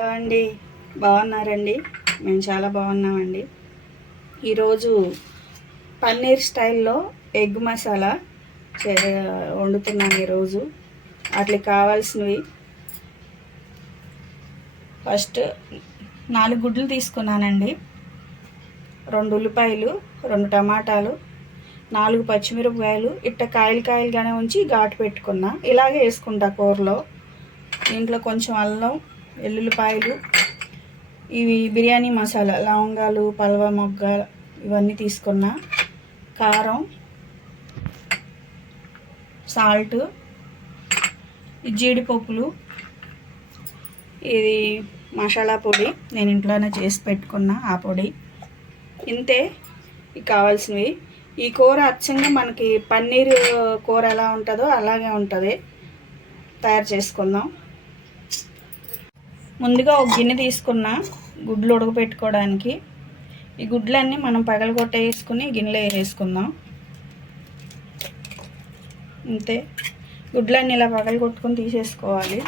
Hello అండి, బాగున్నారండి? మేము చాలా బాగున్నామండి. ఈరోజు పన్నీర్ స్టైల్లో ఎగ్ మసాలా వండుతున్నాను. ఈరోజు వాటికి కావాల్సినవి ఫస్ట్ 4 గుడ్లు తీసుకున్నానండి, 2 ఉల్లిపాయలు, 2 టమాటాలు, 4 పచ్చిమిరపకాయలు. ఇట్ట కాయలుగానే ఉంచి ఘాటు పెట్టుకున్నా. ఇలాగే వేసుకుంటా కూరలో. దీంట్లో కొంచెం అల్లం, వెల్లుల్లిపాయలు, ఇవి బిర్యానీ మసాలా, లవంగాలు, పలవ మొగ్గ ఇవన్నీ తీసుకున్నా. కారం, సాల్ట్, జీడిపప్పులు, ఇది మసాలా పొడి నేను ఇంట్లోనే చేసి పెట్టుకున్నా. ఆ పొడి ఇంతే కావాల్సినవి. ఈ కూర అచ్చంగా మనకి పన్నీర్ కూర ఎలా ఉంటుందో అలాగే ఉంటుంది. తయారు చేసుకుందాం. ముందుగా ఒక గిన్నె తీసుకున్నా గుడ్లు ఉడకపెట్టుకోవడానికి. ఈ గుడ్లన్నీ మనం పగలగొట్టేసుకుని గిన్నెలో వేసుకుందాం. అంతే, గుడ్లన్నీ ఇలా పగలగొట్టుకుని తీసేసుకోవాలి.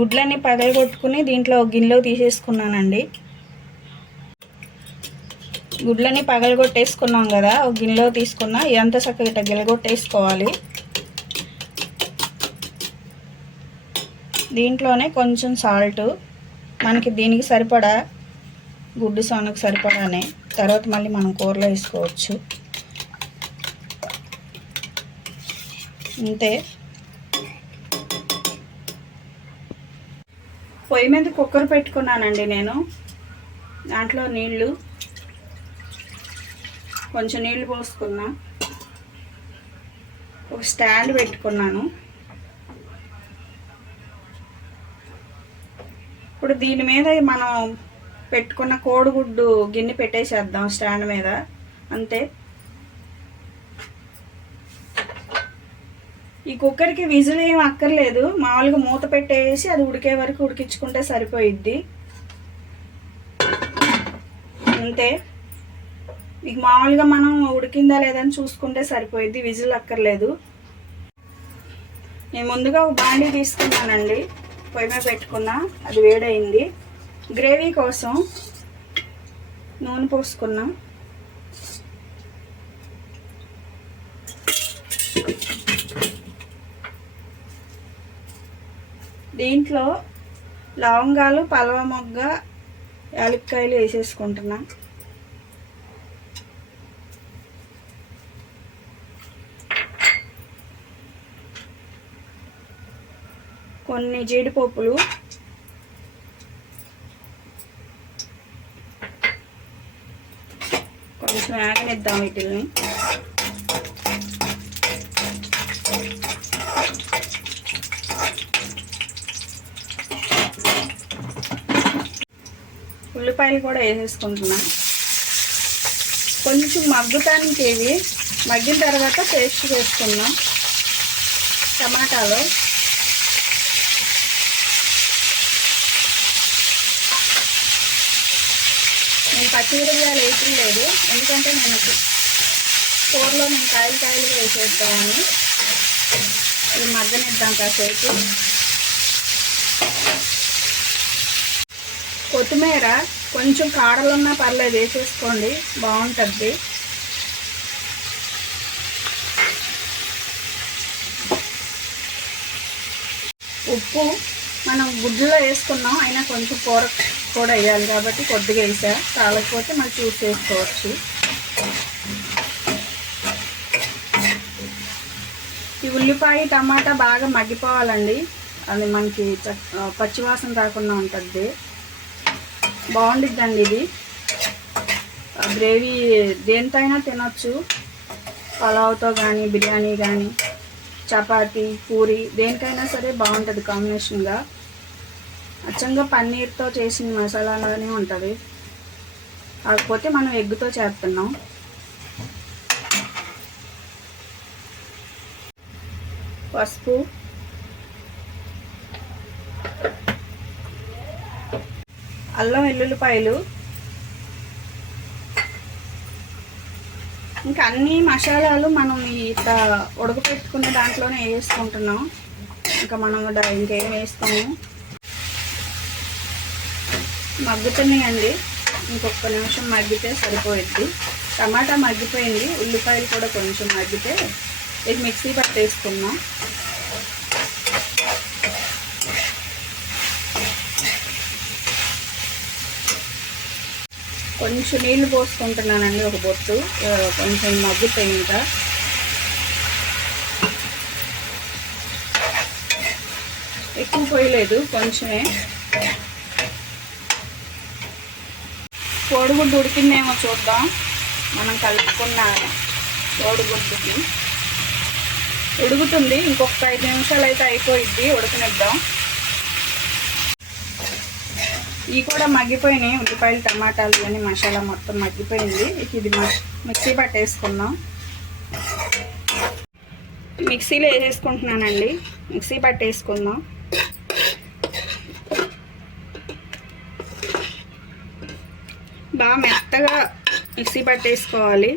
గుడ్లన్నీ పగలగొట్టుకుని దీంట్లో ఒక గిన్నెలో తీసేసుకున్నానండి. గుడ్లన్నీ పగలగొట్టేసుకున్నాం కదా, ఒక గిన్నెలో తీసుకున్నా. ఇదంతా చక్కగా ఇట్లా గిలగొట్టేసుకోవాలి. దీంట్లోనే కొంచెం సాల్ట్, మనకి దీనికి సరిపడా, గుడ్డు సోనకు సరిపడానే. తర్వాత మళ్ళీ మనం కూరలో వేసుకోవచ్చు. అంతే. పొయ్యి మీద కుక్కర్ పెట్టుకున్నానండి నేను. దాంట్లో కొంచెం నీళ్లు పోసుకున్నా. ఒక స్టాండ్ పెట్టుకున్నాను. ఇప్పుడు దీని మీద మనం పెట్టుకున్న కోడిగుడ్డు గిన్నె పెట్టేసేద్దాం స్టాండ్ మీద. అంతే. ఈ కుక్కర్కి విజిల్ ఏం అక్కర్లేదు, మామూలుగా మూత పెట్టేసి అది ఉడికే వరకు ఉడికించుకుంటే సరిపోయిద్ది. అంతే. మీకు మామూలుగా మనం ఉడికిందా లేదని చూసుకుంటే సరిపోయిద్ది, విజిల్ అక్కర్లేదు. నేను ముందుగా ఒక బాండీ తీసుకున్నానండి, పొయ్యి మీద పెట్టుకున్నా. అది వేడైంది. గ్రేవీ కోసం నూనె పోసుకున్నా. దీంట్లో లవంగాలు, పలవ మొగ్గ, యాలక్కాయలు వేసేసుకుంటున్నా. కొన్ని జీడిపప్పులు, కొంచెం వేగనిద్దాం వీటిని. ఉల్లిపాయలు కూడా వేసేసుకుంటున్నా. కొంచెం మగ్గుతానికి ఇవి మగ్గిన తర్వాత పేస్ట్ వేసుకున్నాం. టమాటాలు, నేను పచ్చిమిరపకాయలు వేయట్లేదు, ఎందుకంటే నేను కూరలో నేను కాయలుగా వేసేద్దామని. ఇది మగ్గనిద్దాం కాసేపు. కొత్తిమీర కొంచెం కాడలున్నా పర్లేదు, వేసేసుకోండి, బాగుంటుంది. ఉప్పు మనం గుడ్డులో వేసుకున్నాం, అయినా కొంచెం కూర కూడా వేయాలి కాబట్టి కొద్దిగా వేసా. చాలకపోతే మనం చూసి వేసుకోవచ్చు. ఈ ఉల్లిపాయ టమాటా బాగా మగ్గిపోవాలండి, అది మనకి పచ్చివాసన రాకుండా ఉంటుంది. బాగుండిద్దండి ఇది. గ్రేవీ దేనితో అయినా తినొచ్చు, పలావ్తో కానీ, బిర్యానీ కానీ, చపాతీ, పూరి, దేనికైనా సరే బాగుంటుంది కాంబినేషన్గా. అచ్చంగా పన్నీర్తో చేసిన మసాలాగానే ఉంటుంది, కాకపోతే మనం ఎగ్గుతో చేస్తున్నాం. పసుపు, అల్లం వెల్లుల్లిపాయలు, ఇంకా అన్ని మసాలాలు మనం ఇట్లా ఉడకపెట్టుకున్న దాంట్లోనే వేసుకుంటున్నాం. ఇంకా మనం ఇంకేం వేస్తాము. మగ్గుతున్నాయండి, ఇంకొక నిమిషం మగ్గితే సరిపోయిద్ది. టమాటా మగ్గిపోయింది, ఉల్లిపాయలు కూడా కొంచెం మగ్గితే ఇది మిక్సీ పట్టేసుకున్నాం. కొంచెం నీళ్ళు పోసుకుంటున్నానండి, ఒక బొట్టు, కొంచెం మగ్గుతాయి. ఇంకా ఎక్కువ పోయలేదు, కొంచెమే. కోడిగుడ్డు ఉడికిందేమో చూద్దాం. మనం కలుపుకున్న కోడిగుడ్డుకి ఉడుకుతుంది, ఇంకొక 5 నిమిషాలు అయితే అయిపోయిద్ది, ఉడకనిద్దాం. ఇవి కూడా మగ్గిపోయినాయి, ఉల్లిపాయలు టమాటాలు ఇవన్నీ మసాలా మొత్తం మగ్గిపోయింది. ఇది మిక్సీ పట్టేసుకుందాం. మిక్సీలో వేసేసుకుంటున్నానండి, మిక్సీ పట్టేసుకుందాం. బాగా మెత్తగా మిక్సీ పట్టేసుకోవాలి,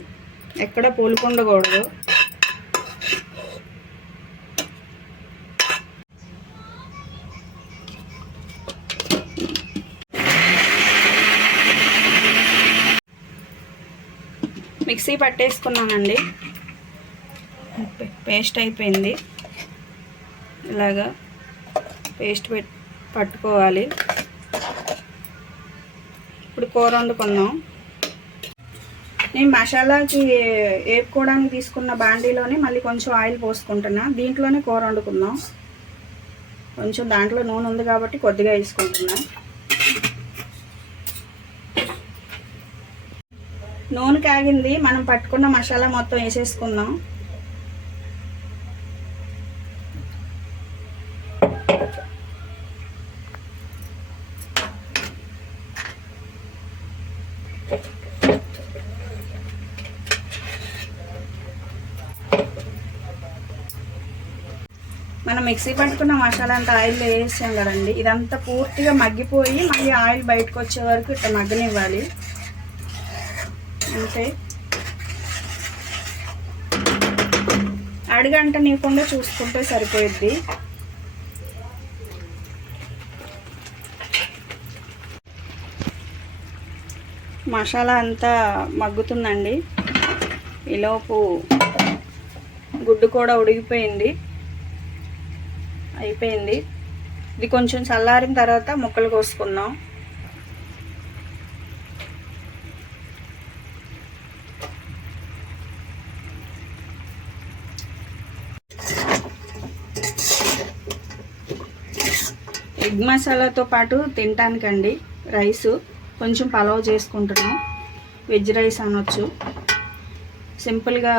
ఎక్కడ పూలుకుండకూడదు. మిక్సీ పట్టేసుకున్నానండి, పేస్ట్ అయిపోయింది. ఇలాగా పేస్ట్ పట్టుకోవాలి. ఇప్పుడు కూర వండుకుందాం. నేను మసాలాకి వేపుకోవడానికి తీసుకున్న బాండీలోనే మళ్ళీ కొంచెం ఆయిల్ పోసుకుంటున్నా. దీంట్లోనే కూర వండుకుందాం. కొంచెం దాంట్లో నూనె ఉంది కాబట్టి కొద్దిగా వేసుకుంటున్నా. నూనె కాగింది, మనం పట్టుకున్న మసాలా మొత్తం వేసేసుకుందాం. మనం మిక్సీ పట్టుకున్న మసాలా అంతా ఆయిల్ వేసాం కదండి, ఇదంతా పూర్తిగా మగ్గిపోయి మళ్ళీ ఆయిల్ బయటకు వచ్చే వరకు ఇట్లా మగ్గనివ్వాలి. అంతే, అడుగంట నీకుండా చూసుకుంటే సరిపోయిద్ది. మసాలా అంతా మగ్గుతుందండి, ఈలోపు గుడ్డు కూడా ఉడికిపోయింది, అయిపోయింది. ఇది కొంచెం చల్లారిన తర్వాత ముక్కలు కోసుకుందాం. ఎగ్ మసాలాతో పాటు తినటానికండి రైసు కొంచెం పలావ్ చేసుకుంటున్నాం. వెజ్ రైస్ అనొచ్చు, సింపుల్గా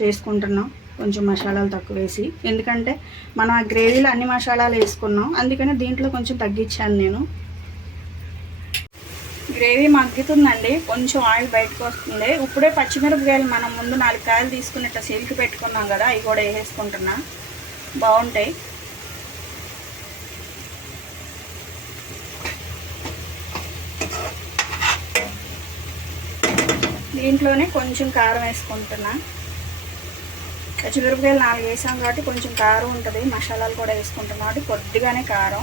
చేసుకుంటున్నాం కొంచెం మసాలాలు తక్కువ వేసి. ఎందుకంటే మనం ఆ గ్రేవీలో అన్ని మసాలాలు వేసుకున్నాం, అందుకని దీంట్లో కొంచెం తగ్గించాను నేను. గ్రేవీ మగ్గుతుందండి, కొంచెం ఆయిల్ బయటకు వస్తుంది. ఇప్పుడే పచ్చిమిరపకాయలు మనం ముందు 4 కాయలు తీసుకుని ఇట్లా సిల్క్ పెట్టుకున్నాం కదా, అవి కూడా వేసేసుకుంటున్నా, బాగుంటాయి. దీంట్లోనే కొంచెం కారం వేసుకుంటున్నా. పచ్చిమిరపకాయలు 4 వేసాం కాబట్టి కొంచెం కారం ఉంటుంది, మసాలాలు కూడా వేసుకుంటున్నాం కాబట్టి కొద్దిగానే కారం.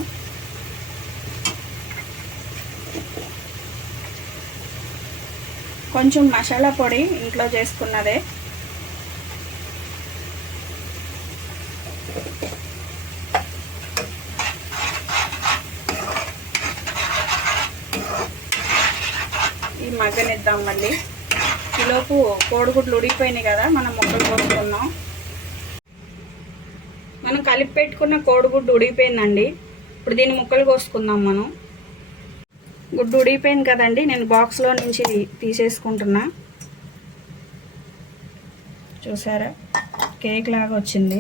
కొంచెం మసాలా పొడి ఇంట్లో చేసుకున్నదే, ఈ మగ్గనిద్దాం. మళ్ళీ ఈలోపు కోడిగుడ్లు ఉడికిపోయినాయి కదా, మనం ముక్కలు కోసుకున్నాం. మనం కలిపి పెట్టుకున్న కోడిగుడ్డు ఉడికిపోయిందండి, ఇప్పుడు దీన్ని ముక్కలు కోసుకుందాం. మనం గుడ్డు ఉడికిపోయింది కదండి, నేను బాక్స్లో నుంచి తీసేసుకుంటున్నా. చూసారా, కేక్ లాగా వచ్చింది.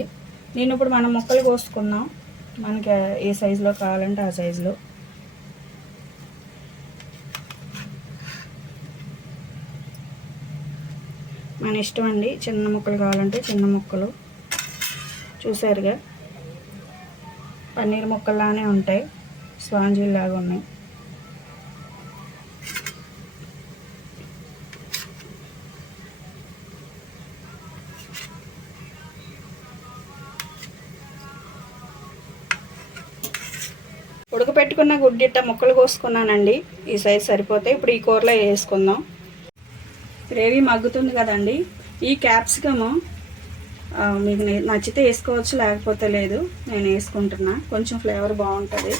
దీన్ని ఇప్పుడు మనం ముక్కలు కోసుకుందాం, మనకి ఏ సైజులో కావాలంటే ఆ సైజులో. మన ఇష్టం అండి, చిన్న ముక్కలు కావాలంటే చిన్న ముక్కలు. చూసారుగా, పన్నీర్ ముక్కల్లానే ఉంటాయి, స్పాంజీలాగా ఉన్నాయి. ఉడకపెట్టుకున్న గుడ్డిట్ట ముక్కలు కోసుకున్నానండి. ఈ సైజ్ సరిపోతాయి. ఇప్పుడు ఈ కూరలో వేసుకుందాం. గ్రేవీ మగ్గుతుంది కదండి. ఈ క్యాప్సికము మీకు నచ్చితే వేసుకోవచ్చు, లేకపోతే లేదు. నేను వేసుకుంటున్నా, కొంచెం ఫ్లేవర్ బాగుంటుంది.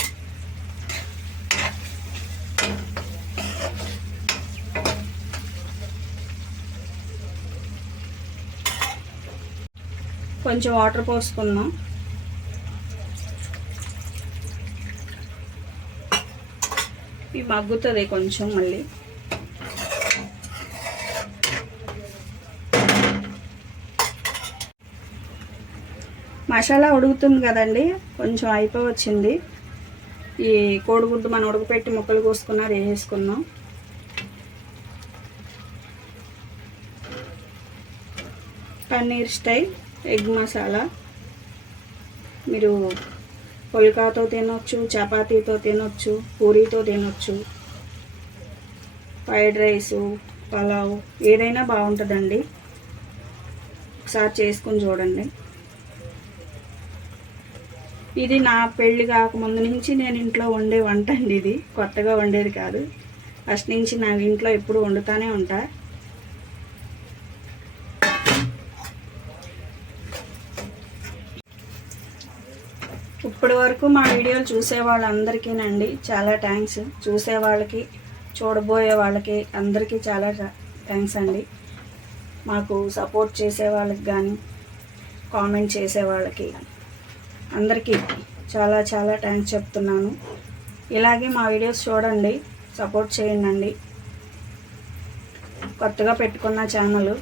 కొంచెం వాటర్ పోసుకుందాం. ఇవి మగ్గుతుంది కొంచెం. మళ్ళీ మసాలా ఉడుకుతుంది కదండి, కొంచెం అయిపోవచ్చింది. ఈ కోడిగుడ్డు మనం ఉడకపెట్టి ముక్కలు కోసుకున్నారు వేసుకుందాం. Paneer style egg masala. మీరు పుల్కాతో తినొచ్చు, చపాతీతో తినొచ్చు, పూరీతో తినొచ్చు, ఫ్రైడ్ రైసు, పలావ్ ఏదైనా బాగుంటుందండి. ఒకసారి చేసుకుని చూడండి. ఇది నా పెళ్ళి కాకముందు నుంచి నేను ఇంట్లో వండే వంట అండి. ఇది కొత్తగా వండేది కాదు. ఫస్ట్ నుంచి నా ఇంట్లో ఎప్పుడు వండుతూనే ఉంటా. ఇప్పటి వరకు మా వీడియోలు చూసే వాళ్ళందరికీనండి చాలా థ్యాంక్స్. చూసే వాళ్ళకి, చూడబోయే వాళ్ళకి అందరికీ చాలా థ్యాంక్స్ అండి. మాకు సపోర్ట్ చేసే వాళ్ళకి కానీ, కామెంట్ చేసే వాళ్ళకి అందరికీ చాలా చాలా థ్యాంక్స్ చెప్తున్నాను. ఇలాగే మా వీడియోస్ చూడండి, సపోర్ట్ చేయండి. కొత్తగా పెట్టుకున్న ఛానల్,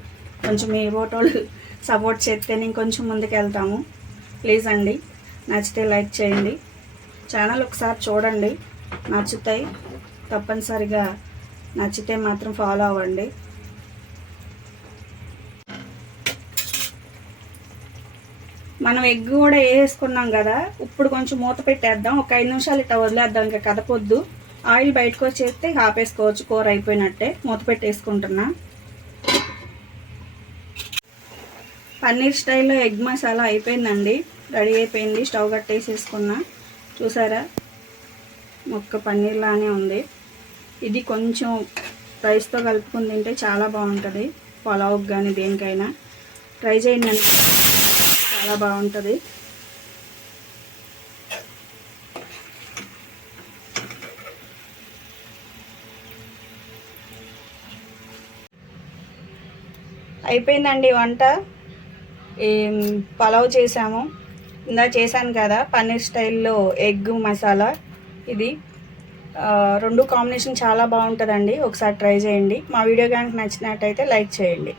కొంచెం మీ ఫోటోలు సపోర్ట్ చేస్తేనే ఇంకొంచెం ముందుకు వెళ్తాము. ప్లీజ్ అండి, నచ్చితే లైక్ చేయండి. ఛానల్ ఒకసారి చూడండి, నచ్చుతాయి. తప్పనిసరిగా నచ్చితే మాత్రం ఫాలో అవ్వండి. మనం ఎగ్ కూడా వేసుకున్నాం కదా, ఇప్పుడు కొంచెం మూత పెట్టేద్దాం. ఒక 5 నిమిషాలు ఇట్లా వదిలేద్దాం. ఇంకా కదపొద్దు. ఆయిల్ బయటకు వచ్చేస్తే ఆపేసుకోవచ్చు. కూర అయిపోయినట్టే. మూత పెట్టేసుకుంటున్నా. పన్నీర్ స్టైల్లో ఎగ్ మసాలా అయిపోయిందండి, రెడీ అయిపోయింది. స్టవ్ కట్టేసేసుకున్నా. చూసారా, మొక్క పన్నీర్ లానే ఉంది. ఇది కొంచెం రైస్తో కలుపుకుని తింటే చాలా బాగుంటుంది. పులావ్కి కానీ దేనికైనా ట్రై చేయండి, చాలా బాగుంటుంది. అయిపోయిందండి వంట. పలావ్ చేసాము. ఇందా చేశాను కదా పన్నీర్ స్టైల్లో ఎగ్ మసాలా. ఇది రెండు కాంబినేషన్ చాలా బాగుంటుందండి. ఒకసారి ట్రై చేయండి. మా వీడియో కనుక నచ్చినట్టయితే లైక్ చేయండి.